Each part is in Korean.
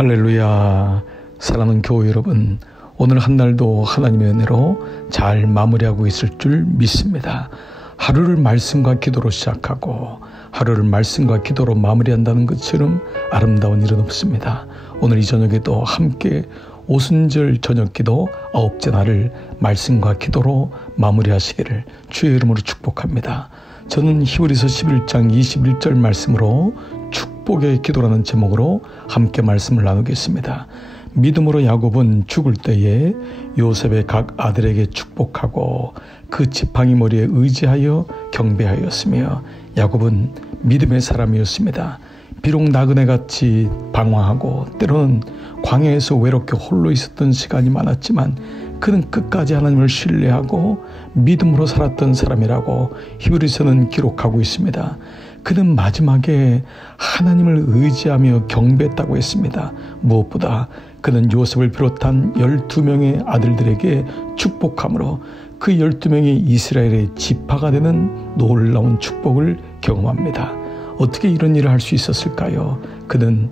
할렐루야. 사랑하는 교회 여러분, 오늘 한 날도 하나님의 은혜로 잘 마무리하고 있을 줄 믿습니다. 하루를 말씀과 기도로 시작하고 하루를 말씀과 기도로 마무리한다는 것처럼 아름다운 일은 없습니다. 오늘 이 저녁에도 함께 오순절 저녁 기도 9째 날을 말씀과 기도로 마무리하시기를 주의 이름으로 축복합니다. 저는 히브리서 11장 21절 말씀으로 축복의 기도라는 제목으로 함께 말씀을 나누겠습니다. 믿음으로 야곱은 죽을 때에 요셉의 각 아들에게 축복하고 그 지팡이 머리에 의지하여 경배하였으며, 야곱은 믿음의 사람이었습니다. 비록 나그네같이 방황하고 때로는 광야에서 외롭게 홀로 있었던 시간이 많았지만 그는 끝까지 하나님을 신뢰하고 믿음으로 살았던 사람이라고 히브리서는 기록하고 있습니다. 그는 마지막에 하나님을 의지하며 경배했다고 했습니다. 무엇보다 그는 요셉을 비롯한 12명의 아들들에게 축복함으로 그 12명이 이스라엘의 지파가 되는 놀라운 축복을 경험합니다. 어떻게 이런 일을 할 수 있었을까요? 그는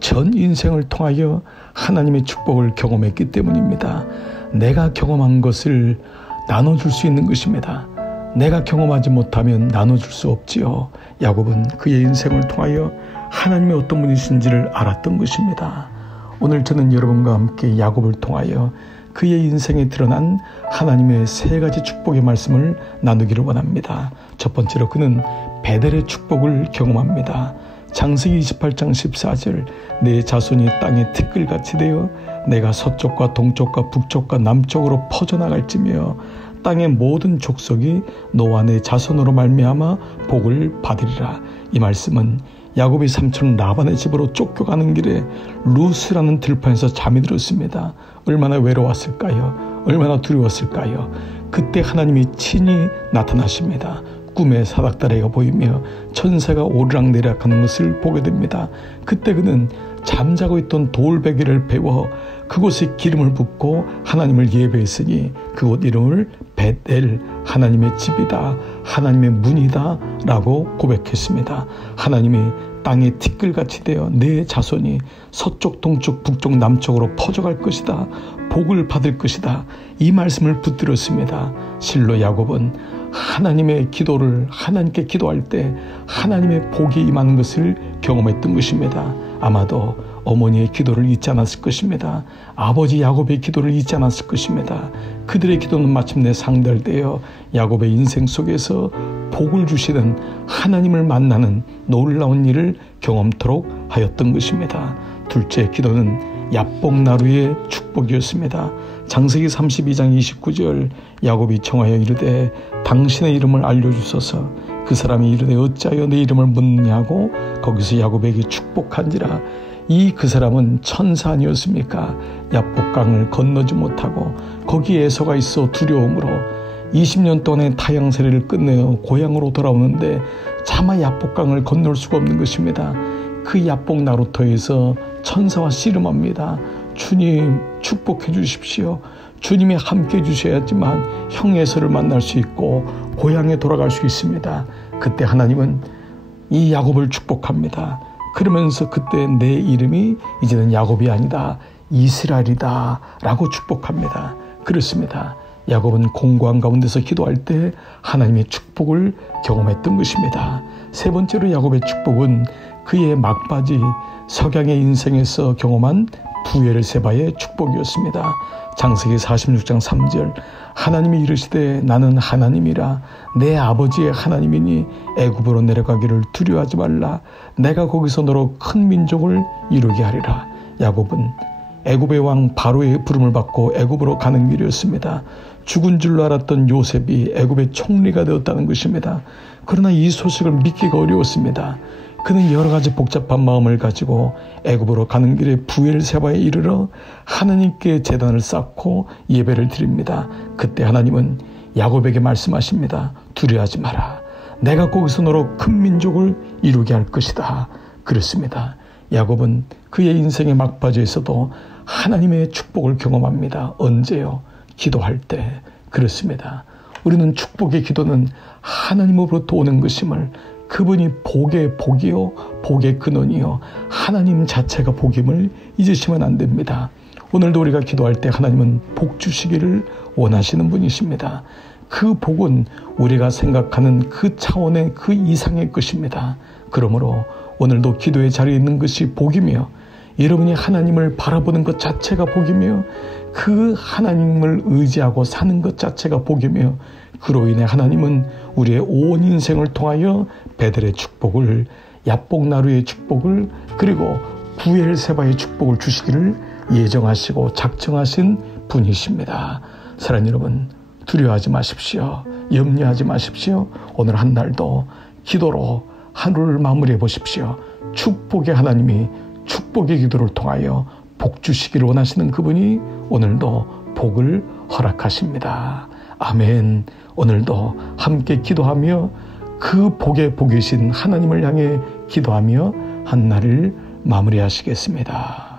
전 인생을 통하여 하나님의 축복을 경험했기 때문입니다. 내가 경험한 것을 나눠줄 수 있는 것입니다. 내가 경험하지 못하면 나눠줄 수 없지요. 야곱은 그의 인생을 통하여 하나님의 어떤 분이신지를 알았던 것입니다. 오늘 저는 여러분과 함께 야곱을 통하여 그의 인생에 드러난 하나님의 세 가지 축복의 말씀을 나누기를 원합니다. 첫 번째로 그는 베델의 축복을 경험합니다. 창세기 28장 14절, 내 자손이 땅의 티끌같이 되어 내가 서쪽과 동쪽과 북쪽과 남쪽으로 퍼져나갈지며 땅의 모든 족속이 너와 내 자손으로 말미암아 복을 받으리라. 이 말씀은 야곱이 삼촌 라반의 집으로 쫓겨가는 길에 루스라는 들판에서 잠이 들었습니다. 얼마나 외로웠을까요? 얼마나 두려웠을까요? 그때 하나님이 친히 나타나십니다. 꿈에 사닥다리가 보이며 천사가 오르락내리락 하는 것을 보게 됩니다. 그때 그는 잠자고 있던 돌베개를 베어 그곳에 기름을 붓고 하나님을 예배했으니 그곳 이름을 베델, 하나님의 집이다, 하나님의 문이다 라고 고백했습니다. 하나님이 땅에 티끌같이 되어 내 자손이 서쪽, 동쪽, 북쪽, 남쪽으로 퍼져갈 것이다, 복을 받을 것이다, 이 말씀을 붙들었습니다. 실로 야곱은 하나님의 기도를 하나님께 기도할 때 하나님의 복이 임하는 것을 경험했던 것입니다. 아마도 어머니의 기도를 잊지 않았을 것입니다. 아버지 야곱의 기도를 잊지 않았을 것입니다. 그들의 기도는 마침내 상달되어 야곱의 인생 속에서 복을 주시는 하나님을 만나는 놀라운 일을 경험토록 하였던 것입니다. 둘째 기도는 야복나루의 축복이었습니다. 창세기 32장 29절, 야곱이 청하여 이르되 당신의 이름을 알려주소서. 그 사람이 이르되 어찌하여 내 이름을 묻느냐 하고 거기서 야곱에게 축복한지라. 이 그 사람은 천사 아니었습니까? 야복강을 건너지 못하고 거기에 에서가 있어 두려움으로 20년 동안의 타향세례를 끝내어 고향으로 돌아오는데 차마 야복강을 건널 수가 없는 것입니다. 그 야복 나루터에서 천사와 씨름합니다. 주님 축복해 주십시오. 주님이 함께 해 주셔야지만 형 에서를 만날 수 있고 고향에 돌아갈 수 있습니다. 그때 하나님은 이 야곱을 축복합니다. 그러면서 그때 내 이름이 이제는 야곱이 아니다, 이스라엘이다 라고 축복합니다. 그렇습니다. 야곱은 공고한 가운데서 기도할 때 하나님의 축복을 경험했던 것입니다. 세 번째로 야곱의 축복은 그의 막바지 석양의 인생에서 경험한 부엘세바의 축복이었습니다. 창세기 46장 3절, 하나님이 이르시되 나는 하나님이라 내 아버지의 하나님이니 애굽으로 내려가기를 두려워하지 말라. 내가 거기서 너로 큰 민족을 이루게 하리라. 야곱은 애굽의 왕 바로의 부름을 받고 애굽으로 가는 길이었습니다. 죽은 줄로 알았던 요셉이 애굽의 총리가 되었다는 것입니다. 그러나 이 소식을 믿기가 어려웠습니다. 그는 여러 가지 복잡한 마음을 가지고 애굽으로 가는 길에 부엘세바에 이르러 하나님께 제단을 쌓고 예배를 드립니다. 그때 하나님은 야곱에게 말씀하십니다. 두려워하지 마라. 내가 거기서 너로 큰 민족을 이루게 할 것이다. 그렇습니다. 야곱은 그의 인생의 막바지에서도 하나님의 축복을 경험합니다. 언제요? 기도할 때. 그렇습니다. 우리는 축복의 기도는 하나님으로부터 오는 것임을, 그분이 복의 복이요 복의 근원이요 하나님 자체가 복임을 잊으시면 안 됩니다. 오늘도 우리가 기도할 때 하나님은 복 주시기를 원하시는 분이십니다. 그 복은 우리가 생각하는 그 차원의 그 이상의 것입니다. 그러므로 오늘도 기도의 자리에 있는 것이 복이며 여러분이 하나님을 바라보는 것 자체가 복이며 그 하나님을 의지하고 사는 것 자체가 복이며 그로 인해 하나님은 우리의 온 인생을 통하여 베델의 축복을, 야복나루의 축복을, 그리고 구엘세바의 축복을 주시기를 예정하시고 작정하신 분이십니다. 사랑하는 여러분, 두려워하지 마십시오. 염려하지 마십시오. 오늘 한 날도 기도로 하루를 마무리해 보십시오. 축복의 하나님이 축복의 기도를 통하여 복 주시기를 원하시는 그분이 오늘도 복을 허락하십니다. 아멘. 오늘도 함께 기도하며 그 복의 복이신 하나님을 향해 기도하며 한 날을 마무리하시겠습니다.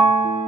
주